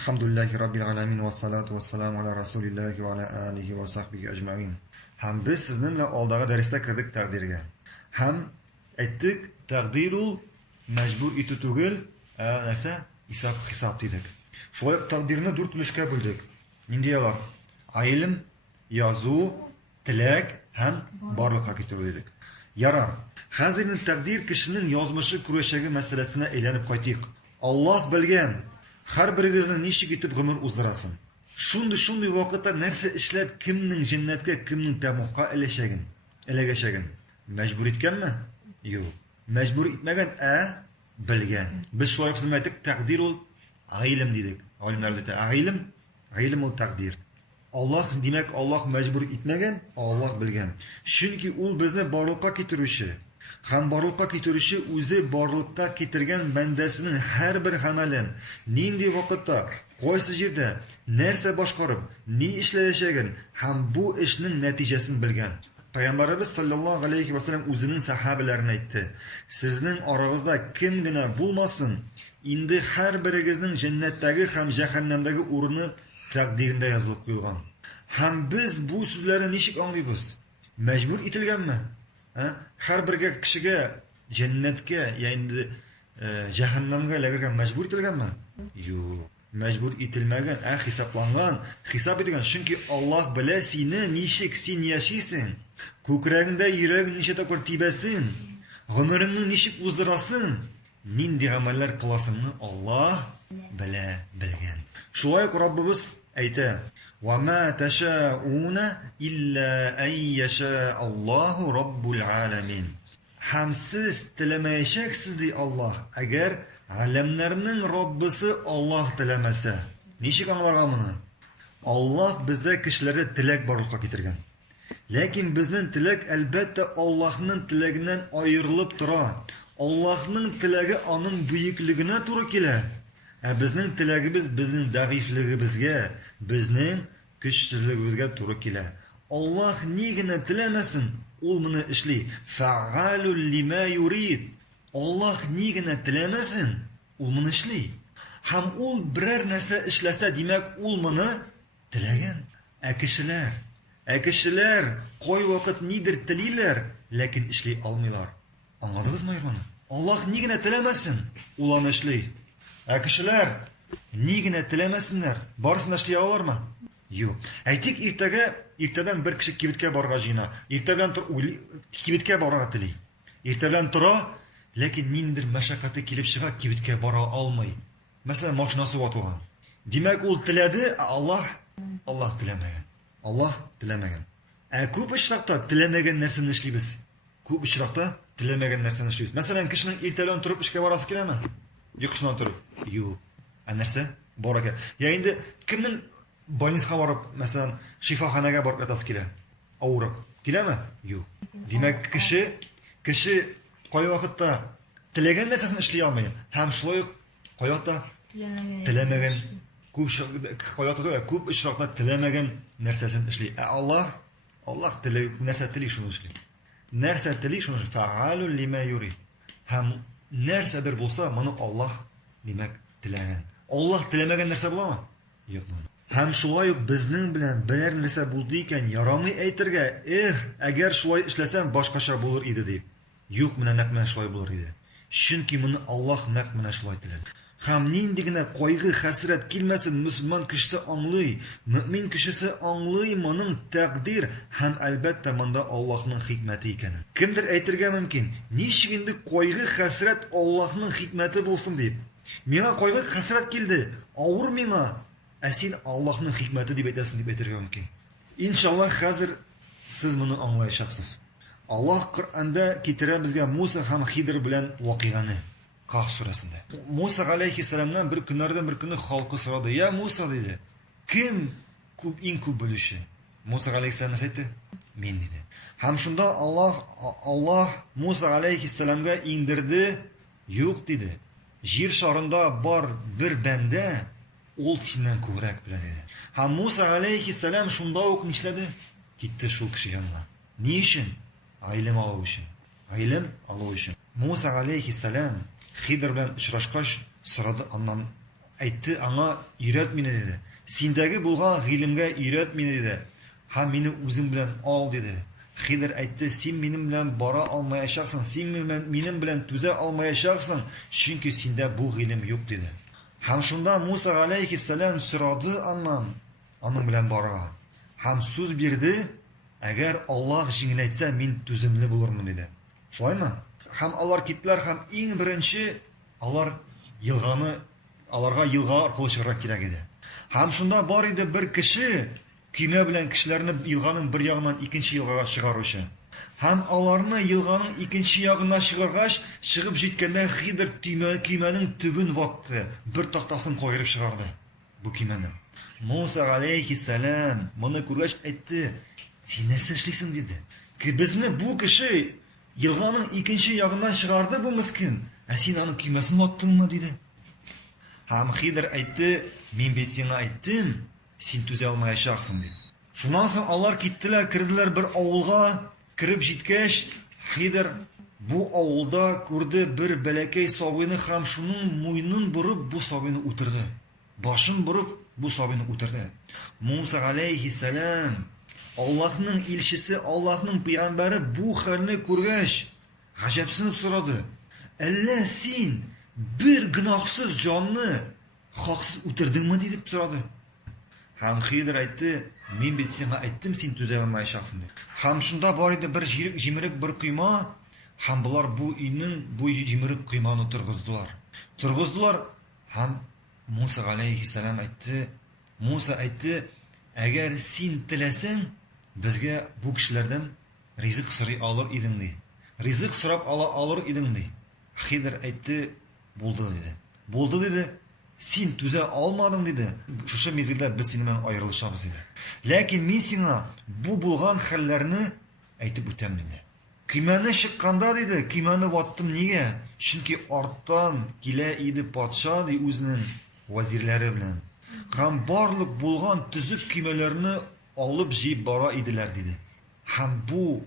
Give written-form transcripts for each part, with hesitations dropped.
Alhamdulillahi Rabbil alamin ve salatu ve selamu ala Rasulillahi ve ala alihi ve sahbihi ecma'in. Hem biz sizinle aldığı derste kırdık takdirge. Hem ettik takdirul mecbur iti tugul neyse hesap dedik. Şolay takdirini dört ülüşke böldük. Nindiyalar? Ilim, yazı, tilek hem barlığa getirdik. Yarar. Hazırın takdir kişinin yazmışı kuruşagi meselesine eğlenip kaytık. Allah bilgen. Har birigizning nechik etib g'umr uzdirasin. Shunday vaqtda narsa ishlab kimning jannatga, kimning tamoqqa elagashagin. Majbur etganmi? Yo'q. Majbur etmagan bilgan. Biz shunday qilib aytdik, taqdirul ilm dedik. Olimlar aytadi, ilm ul taqdir. Allah demak Alloh majbur etmagan, Alloh bilgan. Chunki u bizni borliqqa keltiruvchi. Ham borliqqa keltirishi o'zi borliqqa keltirgan bandasining har bir amalin nindi vaqtda, qaysi yerda narsa boshqarib, ne ishlayotganligin ham bu ishning natijasini bilgan. Payg'ambarimiz sollallohu alayhi vasallam o'zining sahobalarini aytdi. Sizning orangizda kimgina bo'lmasin, endi har birigizning jannatdagi ham jahannamdagi o'rni taqdirida yozilib qo'yilgan. Ham biz bu so'zlarni nechik anglaymiz? Majbur etilganmi? Har bir kishiga jannatga, ya'ni jahannamga lagarga majbur etilganmi? Yo'q, majbur etilmagan, hisoblangan, hisob etilgan. Chunki Alloh biladi seni nechik sen yashaysan, ko'kragingda yuraging nechta qor tibasin, umringni nechik uzdirasin, nindi amallar qilasingni Alloh bilgan. Shunday Robbimiz aytadi: وَمَا تَشَاءُونَ إِلَّا أَنْ يَشَاءَ اللَّهُ رَبُّ الْعَالَمِينَ. Ham siz tilamayashaksiz dey Alloh, agar alamlarning Robbisi Alloh tilamasa. Nechik anglargan buni? Alloh bizda kishilarga tilak borliqqa keltirgan. Lekin bizning tilak albatta Allohning tilagidan ayrilib turadi. Allohning tilagi uning buyukligine to'g'ri keladi. Bizning tilagimiz bizning da'ifligimizga, bizning kuchsizligimizga to'g'ri keladi. Alloh nigina tilamasin, u buni ishlaydi. Fa'alul lima yurid. Alloh nigina tilamasin, u buni ishlaydi. Ham u biror narsa ishlasa, demak u buni tilagan. Kishilar qo'y vaqt nidir tilaylar, lekin ishlay olmaylar. Anladingizmi buni? Alloh nigina tilamasin, ularni ishlaydi. Kishilar nigina tilamasinlar, borisini ishlay olarmi? Yo'q. Aytik, ertadan bir kishi kibitga borg'ajina, ertadan kibitga borg'atili. Ertadan tura, lekin nindir mashaqqati kelib chiqa, kibitga bora olmay. Masalan, mashinasi o'tgan. Demak, u tiladi, Alloh tilamagan. Alloh tilamagan. Ko'p ishroqda tilamagan narsani ishlaymiz. Ko'p ishroqda tilamagan narsani ishlaymiz. Masalan, kishining ertadan turib ishga borasi keladimi? Yo'qsinan turib. Yo'q. Narsa bor ekan. Ya endi kimning больницаga borib, masalan, shifoxonaga borib yotasi keladi. Og'riq. Keladimi? Yo'q. Demak, kishi qo'y vaqtda tilagan narsasini ishlay olmaydi. Ham shunday qo'yotda tilamagan ko'p ishroqda tilamagan narsasini ishlaydi. Alloh narsa tilay shuni ishlaydi. Narsa tilay shuni fa'alul lima yurid. Ham narsadir bo'lsa, buni Alloh demak tilagan. Alloh tilamagan narsa bo'ladimi? Yo'q. Ham shunday bizning bilan biror narsa bo'ldi ekan, yaramay aytirga, agar shunday ishlasam boshqacha bo'lar edi deb. Yo'q, mana shunday bo'lar edi. Chunki buni Alloh mana shunday tiladi. Ham nindigina qo'yg'i hasrat kelmasin, musulmon kishisi anglay, mu'min kishisi anglay, mening taqdir ham albatta menda Allohning hikmati ekanini. Kimdir aytirga mumkin, nechik endi qo'yg'i hasrat Allohning hikmati bo'lsin deb. Menga qo'yg'i hasrat keldi, og'ir menga, asil Allohning hikmati deb aytasin deb aytirga mumkin. Inshaalloh hozir siz buni anglaysiz. Alloh Qur'onda keltiradi bizga Musa ham Xidr bilan voqeani. Qaf surasida. Musa alayhissalomdan bir kunlardan bir kuni xalqi so'radi. Ya Musa dedi. Kim eng ko'p bilishi? Musa alayhissalom aytdi, men dedi. Ham shunda Alloh Musa alayhissalomga indirdi, yo'q dedi. Yer sharinda bor bir banda ol sendan ko'proq biladi dedi. Ham Musa alayhissalom shunda o'q nishladi, ketdi shu kishi yoniga. Ne uchun? Ilm olish uchun. Musa alayhissalom Xidr bilan uchrashqach, so'radi, ondan әйтте аңа өйрәт мине диде. Синдәге булган гыйлемгә өйрәт мине диде. Һәм мине үзем белән ал диде. Хидр әйтте, син минем белән бара алмаячаксың, син минем белән түзә алмаячаксың, чөнки синдә бу гыйлем юк диде. Һәм шунда Муса алейхиссалам сорады аның белән барырга. Һәм сүз бирде, әгәр Аллаһ җиңеләйтсә, мин түземле булырмын диде. Шулаймы? Һәм алар киттеләр һәм иң беренче аларга елга аркылы чыгарга кирәк иде. Һәм шунда бар иде бер кеше, көймә белән кешеләрне елганың бер ягыннан икенче елгага чыгаручы. Һәм аларны елганың икенче ягына чыгаргач, чыгып җиткәндә Хидр көймәнең төбен ватты, бер тактасын кайрып чыгарды бу көймәне. Муса алейхиссалам моны күргәч әйтте, син нәрсә эшлисең диде. Безне бу кеше елганың икенче ягыннан чыгарды бу мискин, ә син аның көймәсен ваттыңмы диде. Һәм Хидр әйтте, мин бит сиңа әйттем, син түзә алмаячаксың дип. Шуннан соң алар киттеләр, керделәр бер авылга, кирип җиткәч, Хидр бу авылда күрде бер бәләкәй сабыйны һәм шуның муйнын бурып бу сабыйны үтерде. Башын бурып бу сабыйны үтерде. Муса алейхиссалам, Аллаһның илчесе, Аллаһның пәйгамбәре бу хәлне күргәч, гаҗәпсенеп сорады: "Әллә син бер гынахсыз җанны хаксыз үтердеңме?" дип сорады. Һәм Хидр әйтте, мин бит сиңа әйттем, син түзә алмаячаксың дип. Һәм шунда бар иде бер җимерек бер койма, һәм булар бу җимерек койманы торгыздылар. Һәм Муса алейхиссалам әйтте, Муса әйтте, әгәр син теләсәң, безгә бу кешеләрдән ризык сорый алыр идең ди. Ризык сорап алыр идең ди. Хидр әйтте, булды диде. Булды диде. Син түзә алмадың диде. Шушы мизгелдә без синең белән аерылышабыз диде. Ләкин мин сиңа бу булган хәлләрне әйтеп үтәм диде. Көймәне чыкканда диде, көймәне ваттым нигә? Чөнки арттан килә иде патша ди үзенең вәзирләре белән. Һәм барлык булган төзек көймәләрне алып җыеп бара иделәр диде. Һәм бу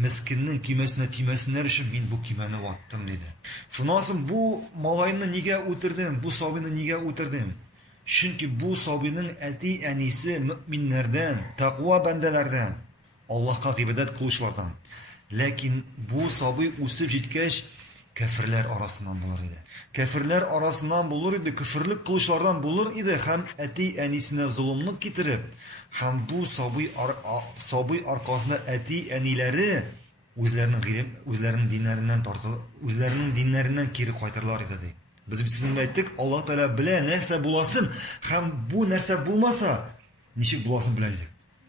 мискиннең көймәсенә тимәсеннәр өчен мин бу көймәне ваттым диде. Шуннан соң бу малайны нигә үтердем? Бу сабыйны нигә үтердем? Чөнки бу сабыйның әти-әнисе мөэминнәрдән, тақва бәндәләрдән, Аллаһка гыйбадәт кылучылардан. Ләкин бу сабый үсеп җиткәч, кафирләр арасыннан булыр иде. Кафирләр арасыннан булыр иде, күфрлек кылучылардан булыр иде һәм әти-әнисенә зулымлык китереп, һәм бу сабый аркасында әти-әниләре үзләренең диннәреннән кире кайтырлар иде ди. Без сезгә әйттек, Аллаһ Тәала белә нәрсә буласын, һәм бу нәрсә булмаса, ничек буласын белә иде.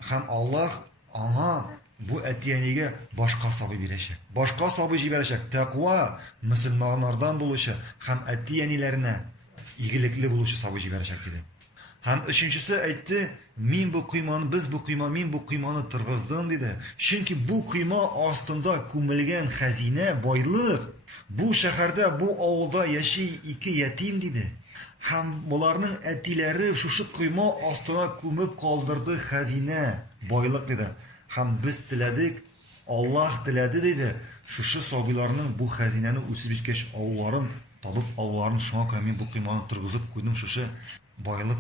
Һәм Аллаһ аңа бу әти-әнигә башка сабый бирәчәк. Башка сабый җибәрәчәк. Тақва мөселманнардан булучы һәм әти-әниләренә игелекле булучы сабый җибәрәчәк диде. Һәм өченчесе әйтте, мин бу койманы торгыздым диде. Чөнки бу койма астында күмелгән хәзинә, байлык, бу шәһәрдә, бу авылда яши 2 ятим диде. Һәм буларның әтиләре шушы койма астына күмеп калдырды хәзинә, байлык диде. Һәм без теләдек, Аллаһ теләде диде. Шушы сабыйларның бу хәзинәне үсеп җиткәч, авылларын табып, авылларын шуңа күрә мин бу койманы торгызып куйдым шушы байлык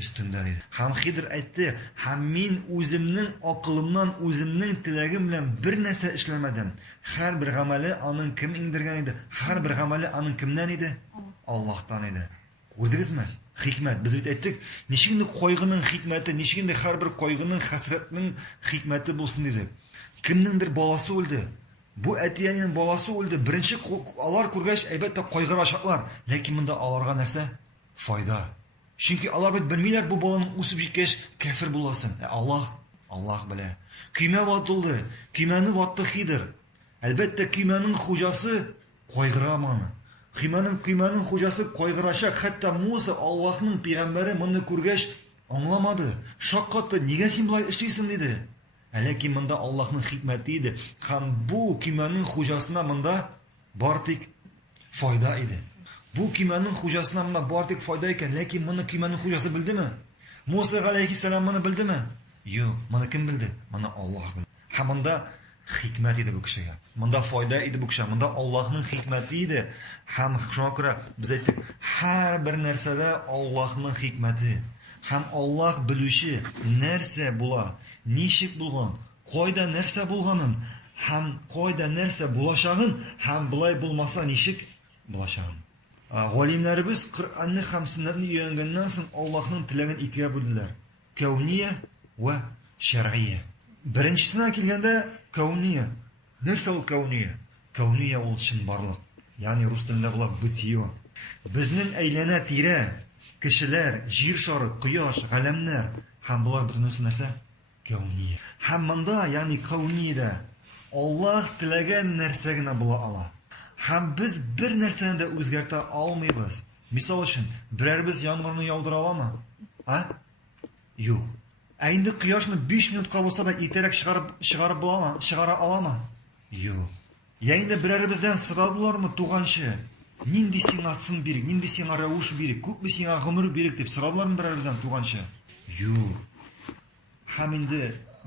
өстендә диде. Һәм Хидр әйтте, һәм мин үземнең акылымнан, үземнең теләгем белән бер нәрсә эшләмәдем. Һәрбер гамәле аның кем иңдергән иде? Һәрбер гамәле аның кемнән иде? Аллаһтан иде. Күрдегезме? Хикмәт. Без бит әйттек, ничек инде кайгының хикмәте, ничек инде һәрбер кайгының, хәсрәтнең хикмәте булсын дидек. Кемнеңдер баласы үлде. Бу әти-әнинең баласы үлде. Беренче алар күргәч, әйбәттә кайгырачаклар. Ләкин монда аларга нәрсә? Файда. Чөнки алар бит белмиләр бу баланың үсеп җиткәч кафир буласын. Аллаһ белә. Көймә ватылды. Көймәне ватты Хидр. Әлбәттә көймәнең хуҗасы кайгыраманы. Көймәнең хуҗасы кайгырачак. Хәтта Муса, Аллаһның пәйгамбәре, моны күргәч аңламады. Шаккатты, нигә син болай эшлисең диде. Ләкин монда Аллаһның хикмәте иде. Һәм бу көймәнең хуҗасына монда бар тик файда иде. Бу көймәнең хуҗасына монда бар тик файда икән, ләкин моны көймәнең хуҗасы белдеме? Муса алейхиссалам моны белдеме? Юк, моны кем белде? Моны Аллаһ белде. Һәм монда hikmat edi bu kishiga. Bunda foyda edi bu kishiga. Bunda Allohning hikmati edi. Ham shunga ko'ra biz aytdik, har bir narsada Allohning hikmati, ham Alloh bilishi narsa bo'la, nishik bo'lgan, qoida narsa bo'lganin, ham qoida narsa bo'lashag'in, ham bulay bo'lmasa nishik bo'lashag'in. G'olimlarimiz Qur'onni ham sunnatni o'rgangandan so'ng Allohning tilagini ikkiga bo'ldilar. Kavniya va shar'iyya. Birinchisine kelganda kavniya. Narsa ul kavniya? Kavniya ul chin borliq. Ya'ni rus tilida bular bitiyo. Bizning aylana tira, kishilar, yer shari, quyosh, alamlar ham bular butun narsa kavniya. Hammanda, ya'ni kavniyada Alloh tilagan narsagina bo'la ola. Ham biz bir narsani da o'zgartira olmaymiz. Misol uchun, biror biz yomg'irni yog'dira olamizmi? Ha? Yo'q. Endi quyoshni 5 minutga bo'lsa da iterek chiqarib bo'ladimi? Chiqara olamizmi? Yo'q. Endi biror-bizdan so'radilarmi tug'anchi? Nindi senga sin berik, nindi senga ravush berik, ko'pmi senga umr berik deb so'radilarmi biror-bizdan tug'anchi? Yo'q. Ham endi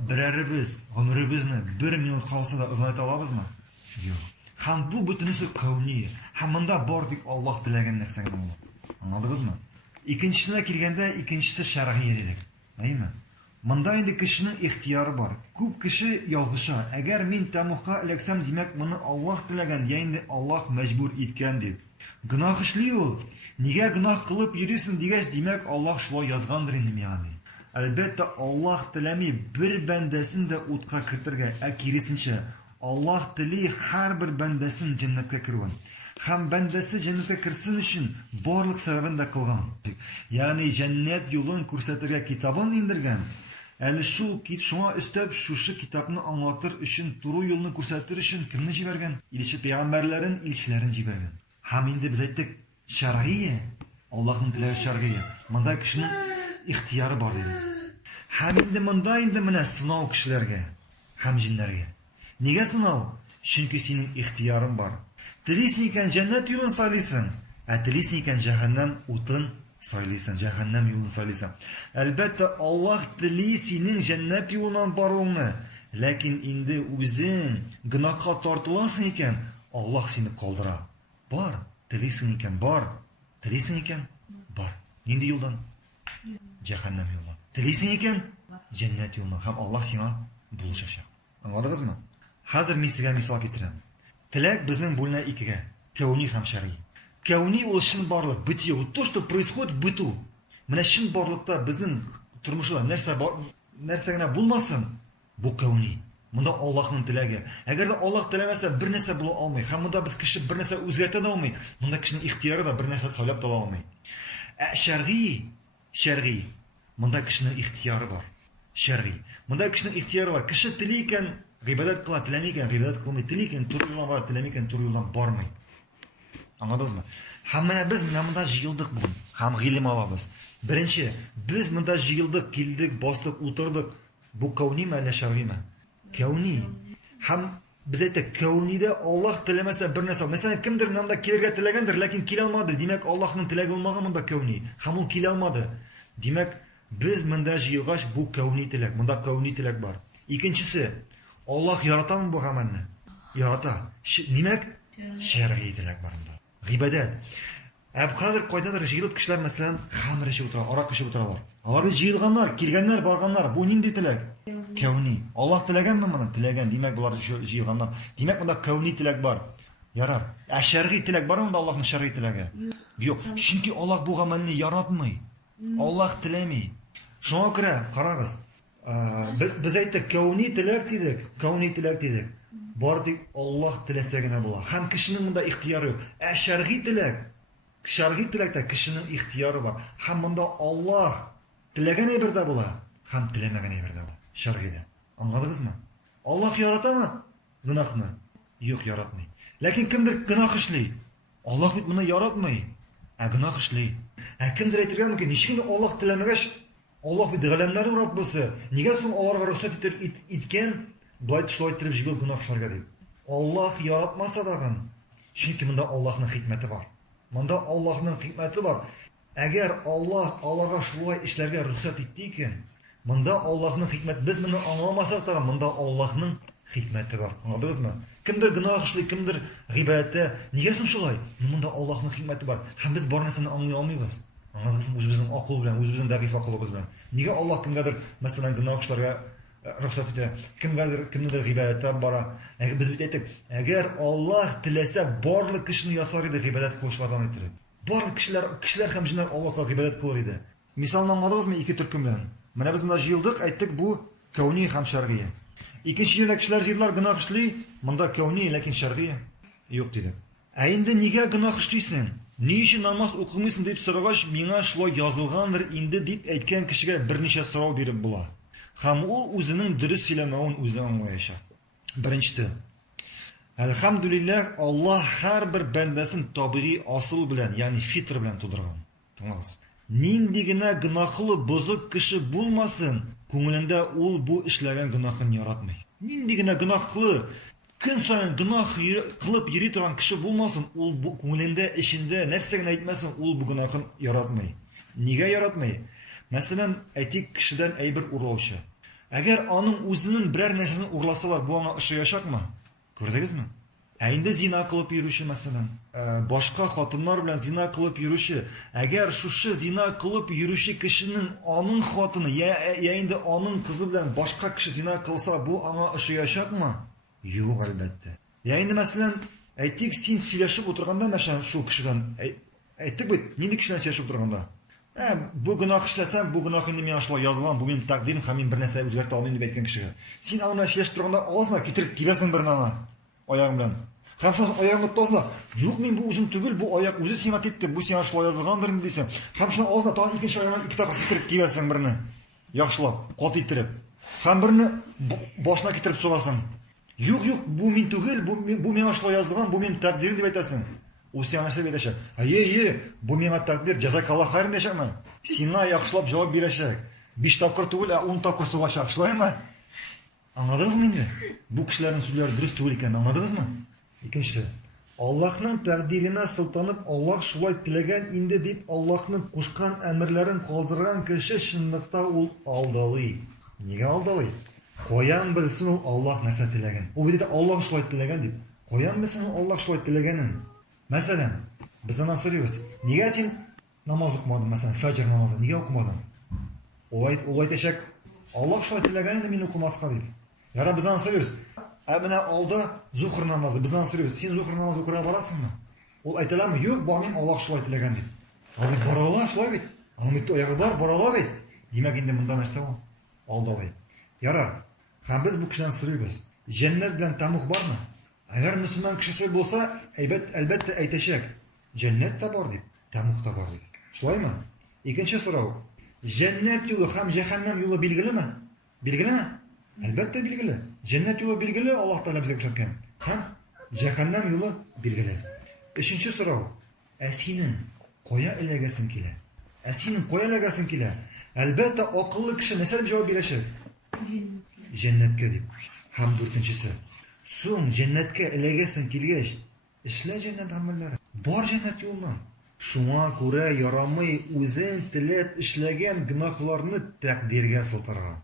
biror-biz umrimizni 1 minut qolsa da uzaytira olamizmi? Yo'q. Ham bu butunisi kavniy. Hammanda bordik Alloh tilagan narsaga bo'lib. Anladingizmi? Ikkinchisine kelganda ikkinchisi shar'iy dedik. Aymi? Bunda endi kishining ixtiyori bor. Ko'p kishi yolg'isha. Agar men tamoqqa ilaksam, demak buni Alloh tilagan, ya'ni Alloh majbur etgan deb. Gunoh ishli yo'l. Nega gunoh qilib yurishsin degach, demak Alloh shulay yozgandir endi meni. Albatta Alloh tilami bir bandasini da o'tqa kirtirgan. Akirisincha Alloh tili har bir bandasini jannatga kirgan. Ham bandasi jannatga kirsin uchun borliq sababini da qilgan. Ya'ni jannat yo'lini ko'rsatirgan kitobini indirgan. Әлі шуңа үстәп шушы китапны аңлатыр өчен, туры юлны күрсәтер өчен кемне җибәргән? Илче пәйгамбәрләрен, илчеләрен җибәргән. Һәм инде без әйттек, шәргыйе, Аллаһның теләге шәргыйе. Монда кешенең ихтияры бар диде. Һәм инде монда менә сынау кешеләргә, һәм җиннәргә. Нигә сынау? Чөнки синең ихтиярың бар. Телисең икән җәннәт юлын сайлыйсың, телисең икән җәһәннәм утын сайлыйсың, җәһәннәм юлын сайлыйсың. Әлбәттә, Аллаһ тели синең җәннәт юлынан баруыңны, ләкин инде үзең гөнаһка тартыласың икән, Аллаһ сине калдыра. Бар, телисең икән, бар. Телисең икән, бар. Нинди юлдан? Җәһәннәм юлы. Телисең икән, җәннәт юлына. Һәм Аллаһ сиңа булышачак. Аңладыгызмы? Хәзер мин сезгә мисал китерәм. Теләк безнең бүленә икегә, кәүни һәм шәргый. Кәүни ул шин барлык, бытие, то, что происходит в быту. Менә шин барлыкта безнең тормышта нәрсә генә булмасын, бу кәүни. Монда Аллаһның теләге. Әгәр дә Аллаһ теләмәсә, бер нәрсә була алмый. Һәм монда без кеше бер нәрсә үзгәртә дә алмый. Монда кешенең ихтияры да бер нәрсә сайлап та алмый. Шәргый. Монда кешенең ихтияры бар. Шәргый. Монда кешенең ихтияры бар. Кеше тели икән, гыйбадат кыла, теләми икән, гыйбадат кылмый, тели икән, туры юлдан бара, теләми икән, туры юлдан бармый. Аңладыңызмы? Һәм менә без монда җыелдык бүген. Һәм гыйлем алабыз. Беренче, без монда җыелдык, килдек, бастык, утырдык. Бу кәүниме әллә шәргыйме? Кәүни. Һәм без әйтәк, кәүнидә Аллаһ теләмәсә бер нәрсә. Мәсәлән, кемдер монда килергә теләгәндер, ләкин килә алмады. Димәк, Аллаһның теләге булмаган монда кәүни. Һәм ул килә алмады. Димәк, без монда җыелгач, бу кәүни теләк. Монда кәүни теләк бар. Икенчесе, Аллаһ яратамы бу гамәлне? Ярата. Димәк, шәргый теләк бар монда. Гыйбадат. Хәзер кайдадыр җыелып кешеләр мәсәлән хәмер эчеп утыра, арак эчеп утыралар. Алар җыелганнар, килгәннәр, барганнар. Бу нинди теләк? Кәүни. Аллаһ теләгәнме моны? Теләгән. Димәк, булар җыелганнар. Димәк, монда кәүни теләк бар. Ярар. Шәргый теләк бар монда Аллаһның шәргый теләге? Юк. Чөнки Аллаһ бу гамәлне яратмый. Аллаһ теләми. Шуңа күрә, карагыз. Без әйттек, кәүни теләк дидек. Кәүни теләк дидек. Бар дип Аллаһ теләсә генә була. Һәм кешенең монда ихтияры юк. Шәргый теләктә кешенең ихтияры бар. Һәм монда Аллаһ теләгән әйбердә була, һәм теләмәгән әйбердә була. Шәргыйдә. Аңладыгызмы? Аллаһ яратамы гөнаһны? Юк, яратмый. Ләкин кемдер гөнаһ эшли? Аллаһ бит моны яратмый. Гөнаһ эшли. Кемдер әйтергә мөмкин, ничек Аллаһ теләмәгәч, Аллаһ бит галәмнәрнең Раббысы. Нигә соң аларга рөхсәт иткән? Блайт шлайтырып җигел гөнаһ эшләргә дип. Аллаһ яратмаса дагы, чөнки монда Аллаһның хикмәте бар. Монда Аллаһның хикмәте бар. Әгәр Аллаһ аларга шулай эшләргә рөхсәт итте икән, монда Аллаһның хикмәте, без моны аңламасак та, монда Аллаһның hikmeti var. Anladınızmı? Kimdir günah işli, kimdir gıybette. Niye şulay? Bunda Allah'ın hikmeti var. Hem biz bu narsani anlay olmaymiz. Anladınızmı? O'zimizning aql bilan, o'zimizning zaif aqlimiz bilan. Nega Alloh kimgadir masalan gunoh ishlarga ruxsat etadi? Kimnidir g'iybatda bora. Biz aytdik, agar Alloh tilasa barliq kishini yasar edi g'iybat qilishlardan aytdi. Barliq kishilar ham jinlar Allohga g'iybat qilar edi. Misolni anladingizmi? Ikki turkum bilan. Mana biz bunda yildik, aytdik bu kavniy ham shar'iy. İkinci yılda kişiler yıllar günah işli, bunda kavni lakin şer'i yok dedi. Endi nega günah işliysen? Ni için namaz okumaysan deb so'ragach, menga shulay yozilgandir endi deb aytgan kishiga bir necha so'rov berib bo'lar. Ham u o'zining durust so'lamavini o'zi anglaydi. Birinchisi, alhamdulillah Alloh har bir bandasini tabiiy asl bilan, ya'ni fitr bilan to'ldirgan. To'g'ri. Nindigina gunohli buzuq kishi bo'lmasin, ko'ngilida u bu ishlagan gunohini yaratmay. Nindigina gunohli kun sayin gunoh qilib yuri turgan kishi bo'lmasin, u bu ko'ngilida ishinde narsagini aytmasin, u bu gunohini yaratmay. Nega yaratmay? Masalan, aytik kishidan aybir urlovchi. Agar onun o'zining biror narsasini urlasalar, bu ona ishi yashaqmi? Ko'rdingizmi? Endi zina qilib yurishi masalan, boshqa xotinlar bilan zina qilib yurishi, agar shu zina qilib yurishi kishining onun xotini, ya endi onun qizi bilan boshqa kishi zina qilsa, bu ona ishi yashaqmi? Yo'q albatta. Ya endi masalan, aytdik sen сөйләшеп o'tirganda, masalan, shu kishidan aytdik bu, nini kishidan сөйләшеп o'tirganda, bu gunoh ishlasam, bu gunohni men ashlo yozgan, bu men taqdirim, ham men bir narsa o'zgarta olmayman deb aytgan kishiga. Sen uni сөйләшеп turganda og'zingga ketirib kibasan bir nima. Oyağım bilan. Hamşan ayağımı tozla. Yok men bu o'zim tugul, bu oyoq o'zi senga tepdi, bu sen ashlo yozgandir desam. Hamşan og'zina tog'ni ikkinchi oyog'ini ikki tarafa ketirib kibasan birini. Yaxshilab, qotiytirib. Ham birini boshına ketirib so'rasan. Yo'q, bu men tugul, bu men ashlo yozgan, bu men taqdirim deb aytasan. U sen ashlo aytashak. Ye, bu menga taqdir, jazakalloh xayr deyshakmi? Senga yaxshilab javob berashak. 5 taqir tugul, 10 taqir so'rashak, shloymi? Anladınızmı endi? Bu kishilarning so'zlari durust tugul ekan, anladingizmi? İkincisi, Allohning taqdirine siltanib, Alloh shulay tilagan endi deb Allohning qo'shgan amrlarini qoldirgan kishi shundoqda ul aldali. Nega aldali? Qo'yan bilsin u Alloh narsa tilagan. U yerda Alloh shulay tilagan deb. Qo'yan bilsin u Alloh shulay tilaganin. Masalan, biz ana so'raymiz. Nega sen namoz o'qimading? Masalan, fajr namozini nega o'qimading? O aytashak, Alloh shulay tilagan edi, men o'qimasqa deb. Yara biz ana so'raymiz. Abına oldu zuhr namazı. Bizden so'raymiz. Sen zuhr namazı o'qira borasizmi? O aytalarmi? Yo'q, men Alloh shulay tilagan deb. Abi boralar shulay bit. Ana bitta oyog'i bor, boralar bit. Demak endi bundan narsa o. Oldi. Yarar. Ham biz bu kishidan so'raymiz. Jannat bilan tamuq bormi? Agar musulmon kishi bo'lsa, albatta aytashak. Jannatda bor deb, tamuqda bor deb. Shulaymi? Ikkinchi so'rov. Jannat yo'li ham jahannam yo'li belgilimi? Belgilimi? Albatta belgili. Jannat yo'li belgili, Alloh taolo bizga ko'rsatgan. Ham jahannam yo'li belgili. Uchinchi so'rov. Asinin qo'ya ilagasin kela. Asinin qo'ya ilagasin kela. Albatta aqlli kishi nasal javob berishi? Jannatga deb. Ham to'rtinchisi. So'ng jannatga ilagasin kelgach, ishla jannat amallari. Bor jannat yo'ldan. Shunga ko'ra yaramay o'zing tilab ishlagan gunohlarni taqdirga siltargan.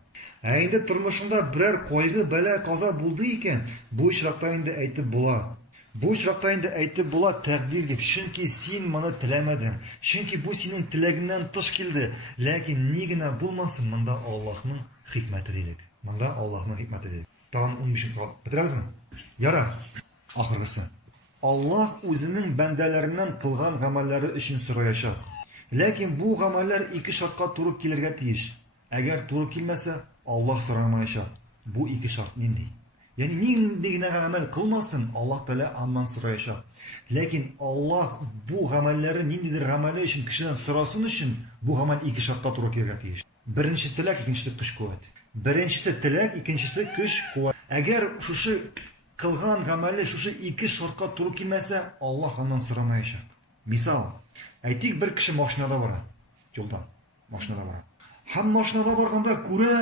Endi turmushimda biror qo'yg'i bala qazo bo'ldi ekan, bu ishroqda endi aytib bo'lar. Bu ishroqda endi aytib bo'lar taqdir deb. Chunki sen meni tilamading. Chunki bu sening tilagingdan tish keldi. Lekin nigina bo'lmasin, bunda Allohning hikmati dedik. Bunda Allohning hikmati dedik. Tag'in 15 bitiramizmi? Yara. Oxirgisi. Alloh o'zining bandalaridan qilgan amallari uchun so'rayashadi. Lekin bu amallar ikki shartga to'g'ri kelirga tegish. Agar to'g'ri kelmasa, Alloh so'ramaydi. Bu ikki shart nindi? Ya'ni nindigina amal qilmasin, Alloh taolo undan so'raydi. Lekin Alloh bu amallari nindidir amali uchun kishidan so'rasin uchun bu amal ikki shartga to'g'ri kelirga tegish. Birinchisi tilak, ikkinchisi kuch-quvvat. Birinchisi tilak, ikkinchisi kuch-quvvat. Agar shu qilgan amali shu ikki shartga to'g'ri kelmasa, Alloh undan so'ramaydi. Misol, aytik bir kishi mashinada boradi. Yo'lda mashinada boradi. Ham mashinada borganda ko'ra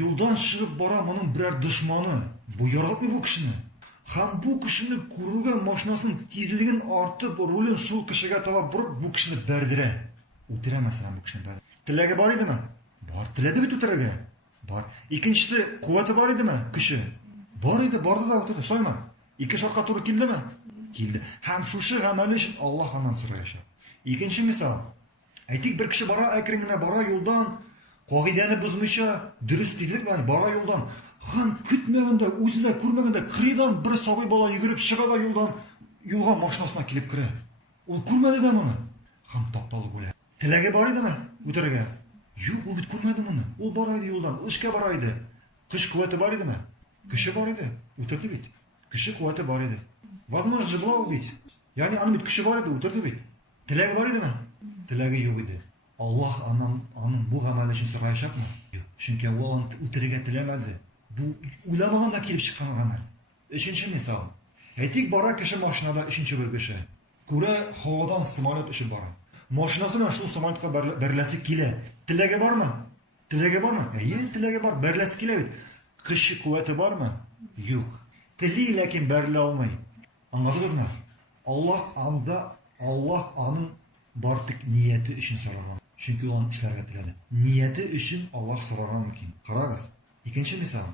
yo'ldan chiqib bora uning biror dushmani. Bu yaratmay bu kishini. Ham bu kishini ko'ruga mashinasining tezligini ortib, rulini shu kishiga to'g'ri burib, bu kishini bardira. O'tiramasan bu kishini. Tilagi bor edimi? Bor. Tiladi bit o'tiraga. Bor. Ikkinchisi quvvati bor edimi? Kishi. Бар иде, барды да үтеде, шулаймы? Ике шартка туры килдеме? Килде. Һәм шушы гамәл өчен Аллаһ аннан сораячак. Икенче мисал. Әйтик, бер кеше бара, әкрен генә бара юлдан, кагыйдәне бозмыйча, дөрес тизлек белән бара юлдан. Һәм көтмәгәндә, үзе дә күрмәгәндә, кырыйдан бер сабый бала йөгереп чыга да юлдан, юлга машинасына килеп керә. Ул күрмәде дә моны. Һәм тапталып үлә. Теләге бар идеме үтәргә? Юк, ул бит күрмәде моны. Ул бара иде юлдан, эшкә бара иде. Кыш куәте бар идеме? Кеше бар иде. Үтәрде бит. Кеше куәте бар иде. Возможно, жыблау бит. Ягъни аны бит кеше бар иде, үтәрде бит. Теләге бар идеме? Теләге юк иде. Аллаһ аның бу гамәл өчен сораячакмы? Юк. Чөнки ул аны үтәргә теләмәде. Бу уйламаганда килеп чыккан гамәл. Өченче мисал. Әйтик, бара кеше машинада, өченче бер кеше. Күрә, һавадан самолет очып бара. Машинасы белән шул самолетка бәреләсе килә. Теләге бармы? Теләге бармы? Әйе, теләге бар. Бәреләсе килә бит. Кыш куәте бармы? Юк. Тели, ләкин бәрелә алмый. Аңладыгызмы? Аллаһ аның бартык нияте өчен сораган. Чөнки ул аны эшләргә теләде. Нияте өчен Аллаһ сораган микән? Карагыз. Икенче мисал.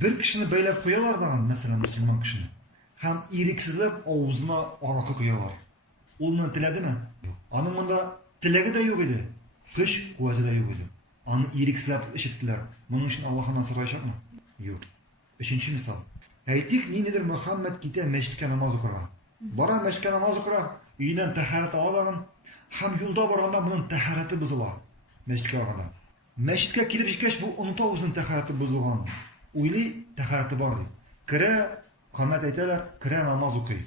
Бер кешене бәйләп куялар даган, мәсәлән, мусульман кешене. Һәм ирексезләп авызына аракы куялар. Ул моны теләдеме? Юк. Аның монда теләге дә юк иде. Көч куәте дә юк иде. Аны ирексезләп ишеттеләр. Моның өчен Аллаһтан сораячакмы? Юк. Өченче мисал. Әйтик, ниндидер Мөхәммәд китә мәчеткә намаз укырга. Бара мәчеткә намаз укырга, өйдән тәһарәт ала, һәм юлда барганда моның тәһарәте бозыла. Мәчеткә барганда. Мәчеткә килеп җиткәч, бу оныта үзенең тәһарәте бозылган. Уйлый, тәһарәте бар дип. Керә, камәт әйтәләр, керә намаз укый.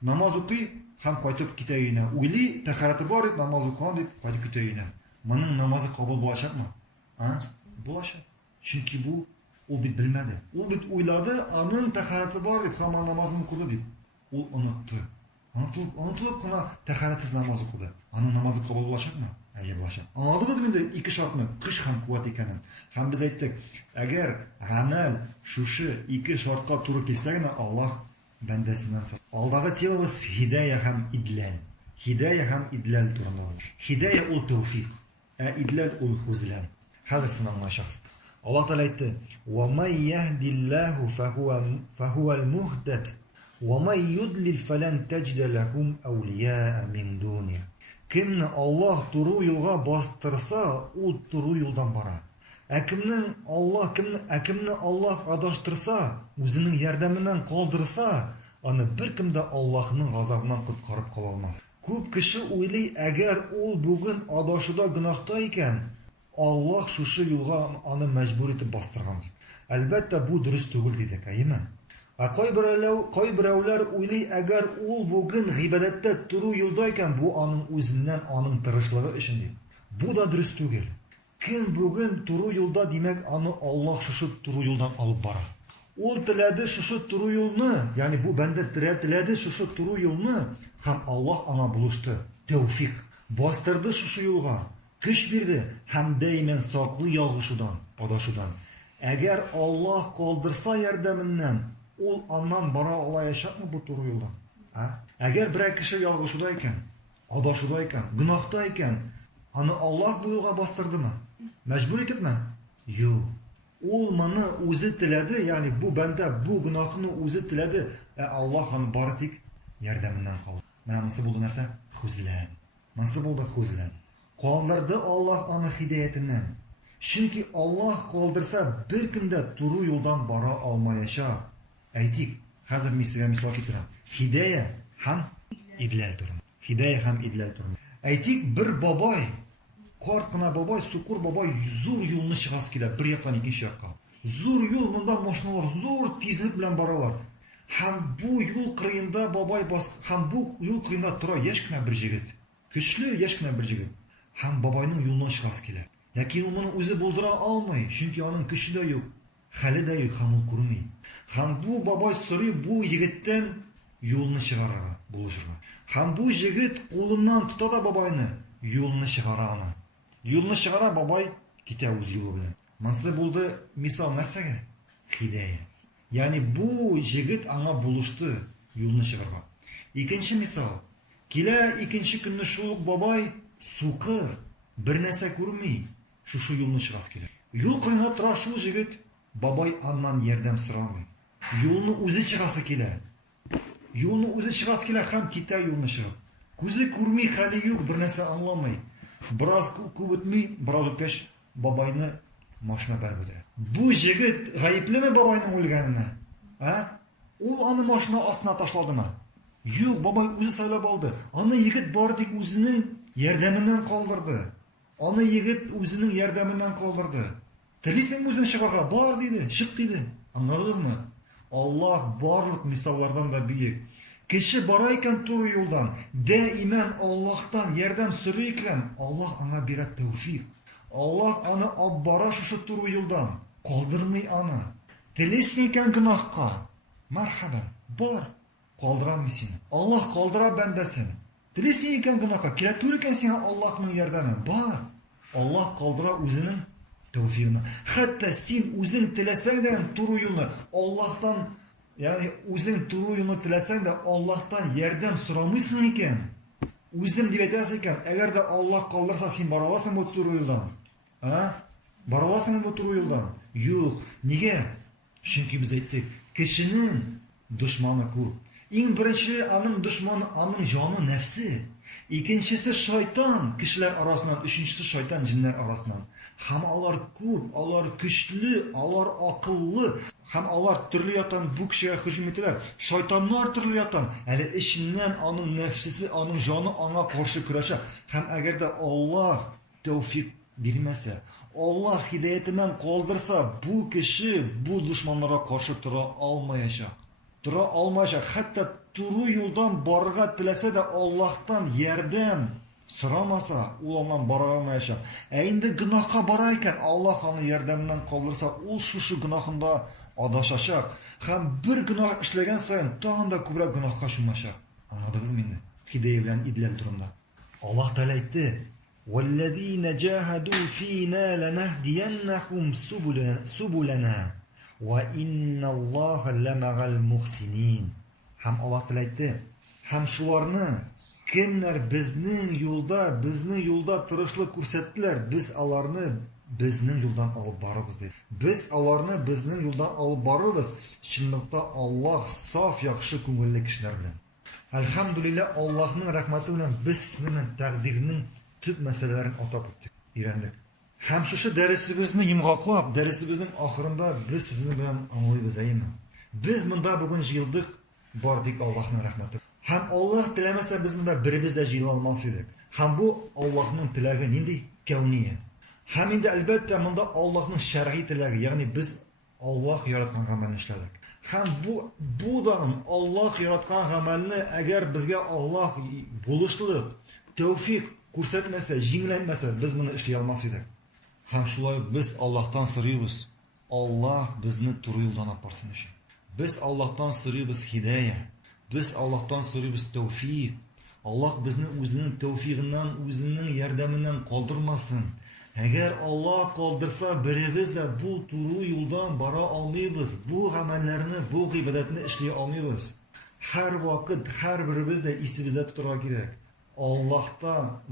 Намаз укый һәм кайтып китә өенә. Уйлый, тәһарәте бар дип, намаз укыган дип, кайтып китә өенә. Моның намазы кабул булачакмы? Булачак. Чөнки бу ул бит белмәде. Ул бит уйлады, аның тәһарәте бар дип, һәм намазын укыды дип. Ул онытты. Онытылып кына тәһарәтсез намаз укыды. Аның намазы кабул булачакмы? Әйе, булачак. Аңладыгызмы инде ике шартны, кыш һәм куәт икәнен? Һәм без әйттек, әгәр гамәл шушы ике шартка туры килсә генә, Аллаһ бәндәсеннән сорар. Алдагы темабыз хидая һәм идләл. Хидая һәм идләл турында. Хидая ул тәүфиq, ә идләл ул хузлан. Хәзер сынамлашабыз. Аллаһ Тәгалә әйтте: "Ва май яхдиллаху фахуа аль-муhtad, ва май юдлил фалан таҗида лахум әүлия мин дуния." Кемне Аллаһ туры юлга бастырса, ул туры юлдан бара. Кемне Аллаһ адаштырса, үзенең ярдәменнән калдырса, аны беркем дә Аллаһның газабыннан коткарып кала алмас. Күп кеше уйлый, әгәр ул бүген адашуда гынахта икән, Аллаһ шушы юлга аны мәҗбүр итеп бастырган. Әлбәттә, бу дөрес түгел дидек, әйеме? Кайберәүләр уйлый, әгәр ул бүген гыйбадәттә туры юлда икән, бу аның үзеннән, аның тырышлыгы өчен дип. Бу да дөрес түгел. Кем бүген туры юлда, димәк, аны Аллаһ шушы туры юлдан алып бара. Ул теләде шушы туры юлны, ягъни бу бәндә теләде шушы туры юлны, һәм Аллаһ аңа булышты. Тәүфиq, бастырды шушы юлга, көч бирде һәм даимән саклый ялгышудан, адашудан. Әгәр Аллаһ калдырса ярдәменнән, ул аннан бара алачакмы бу туры юлдан? Әгәр бер кеше ялгышуда икән, адашуда икән, гынахта икән, аны Аллаһ бу юлга бастырдымы? Мәҗбүр итепме? Юк. Ул моны үзе теләде, ягъни бу бәндә бу гынахны үзе теләде, Аллаһ аны бары тик ярдәменнән калды. Менә монысы булды нәрсә? Хузлан. Монысы булды хузлан. Калдырды Аллаһ аны хидаятеннән. Чөнки Аллаһ калдырса, беркем дә туры юлдан бара алмаячак. Әйтик, хәзер мисалга мисал китерәм. Хидая һәм идләл турында. Хидая һәм идләл турында. Әйтик, бер бабай, карт кына бабай, сукур бабай зур юлны чыгасы килә, бер яктан икенче якка. Зур юл, монда машиналар зур тизлек белән баралар. Һәм бу юл кырыенда бабай һәм бу юл кырыенда тора яшь кына бер җегет. Көчле яшь кына бер җегет. Һәм бабайның юлына чыгасы килә. Ләкин ул моны үзе булдыра алмый, чөнки аның көче дә юк, хәле дә юк, һәм ул күрми. Һәм бу бабай сорый бу егеттән юлны чыгарырга, булышырга. Һәм бу җегет кулыннан тота да бабайны, юлны чыгара аны. Юлны чыгара, бабай китә үз юлы белән. Монысы булды мисал нәрсәгә? Хидая. Ягъни бу җегет аңа булышты юлны чыгарга. Икенче мисал. Килә икенче көнне шул бабай сукыр, бер нәрсә күрми, шушы юлны чыгасы килә. Юл кырында тора шул җегет, бабай аннан ярдәм сорамый. Юлны үзе чыгасы килә. Юлны үзе чыгасы килә һәм китә юлны чыгып. Күзе күрми, хәле юк, бер нәрсә аңламый. Бераз күп үтми, бераз үткәч бабайны машина бәреп үтә. Бу җегет гаеплеме бабайның үлгәненә? Ул аны машина астына ташладымы? Юк, бабай үзе сайлап алды. Аны егет бар тик үзенең ярдәменнән калдырды. Аны егет үзенең ярдәменнән калдырды. Телисең үзең чыгарга, бар диде, чык диде. Аңладыңызмы? Аллаһ барлык мисаллардан да бийек. Кеше бара икән туры юлдан, даиман Аллаһтан ярдәм сорый икән, Аллаһ аңа бирә тәүфик. Аллаһ аны алып бара шушы туры юлдан, калдырмый аны. Телисең икән гөнаһка, мархаба, бар, калдырамый сине. Аллаһ калдыра бәндәсен. Телисең икән гөнаһка, кирәк түгел икән сиңа Аллаһның ярдәме, бар. Аллаһ калдыра үзенең тәүфигына. Хәтта син үзең теләсәң дә туры юлны Аллаһтан, ягъни үзең туры юлны теләсәң дә Аллаһтан ярдәм сорамыйсың икән. Үзем дип әйтәсең икән, әгәр дә Аллаһ калдырса, син бара аласың бу туры юлдан. Бара аласың бу туры юлдан? Юк. Нигә? Чөнки без әйттек, кешенең дошманы күп. Иң беренче аның дошманы аның җаны, нәфсе. Икенчесе шайтан, кешеләр арасыннан, өченчесе шайтан, җиннәр арасыннан. Һәм алар күп, алар көчле, алар акыллы, һәм алар төрле яктан бу кешегә һөҗүм итәләр. Шайтаннар төрле яктан, әле эченнән аның нәфсесе, аның җаны аңа каршы көрәшә. Һәм әгәр дә Аллаһ тәүфик бирмәсә, Аллаһ хидаятеннән калдырса, бу кеше бу дошманнарга каршы тора алмаячак. Тора алмаячак. Хәтта туры юлдан барырга теләсә дә Аллаһтан ярдәм сорамаса, ул аннан бара алмаячак. Инде гөнаһка бара икән, Аллаһ аны ярдәменнән калдырса, ул шушы гөнаһында адашачак. Һәм бер гөнаһ эшләгән саен тагын да күбрәк гөнаһка чумачак. Аңладыгызмы инде? Хидая белән идләр турында. Аллаһ Тәгалә әйтте: "Валлазина джаһаду фина ланахдияннахум субулана ва инналлаха ламагал мухсинин." Һәм Аллаһ Тәгалә әйтте: "Һәм шуларны кемнәр безнең юлда тырышлык күрсәттеләр, без аларны безнең юлдан алып барыбыз" дип. Без аларны безнең юлдан алып барыбыз. Чынлыкта Аллаһ саф, яхшы күңелле кешеләр белән. Әлхәмдүлилләһ, Аллаһның рәхмәте белән без сезнең тәкъдирнең төп мәсьәләләрен атап үттек, өйрәндек. Һәм шушы дәресебезне йомгаклап, дәресебезнең ахырында без сезнең белән аңлыйбыз, әйеме? Без монда бүген җыелдык, бар тик Аллаһның рәхмәте. Һәм Аллаһ теләмәсә без монда беребез дә җыела алмас идек. Һәм бу Аллаһның теләге нинди? Кәүния. Һәм инде әлбәттә монда Аллаһның шәргый теләге, ягъни без Аллаһ яраткан гамәлне эшләдек. Һәм бу дагы Аллаһ яраткан гамәлне әгәр безгә Аллаһ булышлык, тәүфик күрсәтмәсә, җиңеләтмәсә, без моны эшли алмас идек. Һәм шулай без Аллаһтан сорыйбыз, Аллаһ безне туры юлдан апарсын өчен. Без Аллаһтан сорыйбыз хидая, без Аллаһтан сорыйбыз тәүфик. Аллаһ безне үзенең тәүфигыннан, үзенең ярдәменнән калдырмасын. Әгәр Аллаһ калдырса, беребез дә бу туры юлдан бара алмыйбыз. Бу гамәлләрне, бу гыйбадәтне эшли алмыйбыз. Һәр вакыт, һәр беребез дә исебездә тотарга кирәк. Аллаһта,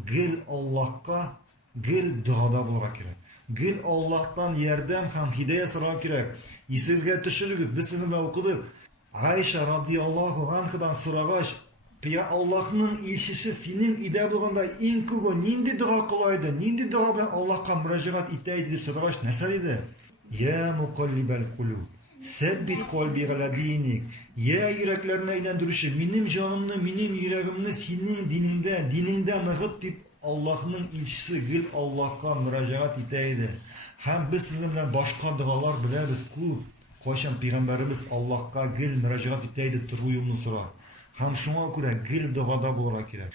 Аллаһка, дуада булырга кирәк. Аллаһтан ярдәм һәм хидая сорарга кирәк. Исегезгә төшерегез, без сезне белән укыдык. Айша радиллаһу анһадан сорагач, "Я Аллаһның илчесе синең өйдә булганда иң күбе нинди дуа кылайды? Нинди дуа белән Аллаһка мөрәҗәгать итә иде?" дип сорагач, нәрсә диде? "Я мукаллибал кулуб, сәббит калби ала диник." Я йөрәкләрне әйләндерүче, минем җанымны, минем йөрәгемне синең динеңдә ныгыт дип Аллаһның илчесе Аллаһка мөрәҗәгать итә иде. Һәм без сезнең белән башка дуалар беләбез күп. Кайчан пәйгамбәребез Аллаһка мөрәҗәгать итә иде, туры юлны сора. Һәм шуңа күрә дуада булырга кирәк.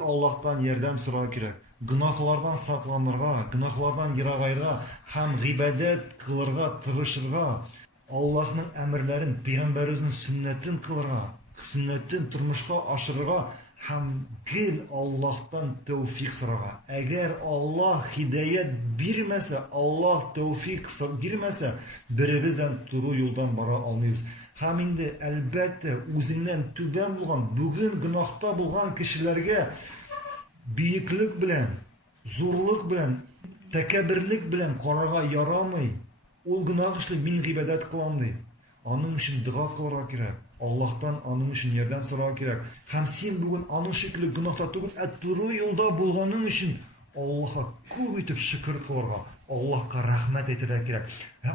Аллаһтан ярдәм сорарга кирәк. Гөнаһлардан сакланырга, гөнаһлардан ерагайга һәм гыйбадәт кылырга тырышырга, Аллаһның әмерләрен, пәйгамбәребезнең сөннәтен кылырга, сөннәтен тормышка ашырырга һәм Аллаһтан тәүфик сорарга. Әгәр Аллаһ хидаят бирмәсә, Аллаһ тәүфик бирмәсә, беребездән туры юлдан бара алмыйбыз. Һәм инде әлбәттә үзеннән түбән булган, бүген гөнаһта булган кешеләргә биеклек белән, зурлык белән, тәкәбберлек белән карарга ярамый. Ул гөнаһ эшли, мин гыйбадәт кылам ди. Аның өчен дуа кылырга кирәк. Аллаһтан аның өчен ярдәм сорарга кирәк. Һәм син бүген аның шикелле гөнаһта түгел, туры юлда булганың өчен Аллаһка күп итеп шөкр кылырга, Аллаһка рәхмәт әйтергә кирәк.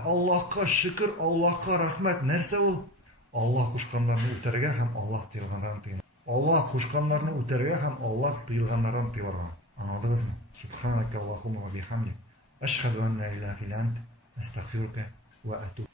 Аллаһка шөкр, Аллаһка рәхмәт нәрсә ул? Аллаһ кушканнарны үтәргә һәм Аллаһ тыйганнардан тыйынырга. Аллаһ кушканнарны үтәргә һәм Аллаһ тыйганнардан тыйылырга. Аңладыгызмы? Субханака Аллаһумма ва бихамдик. Ашһаду ан ла илаха илля ант, астагфирука ва атубу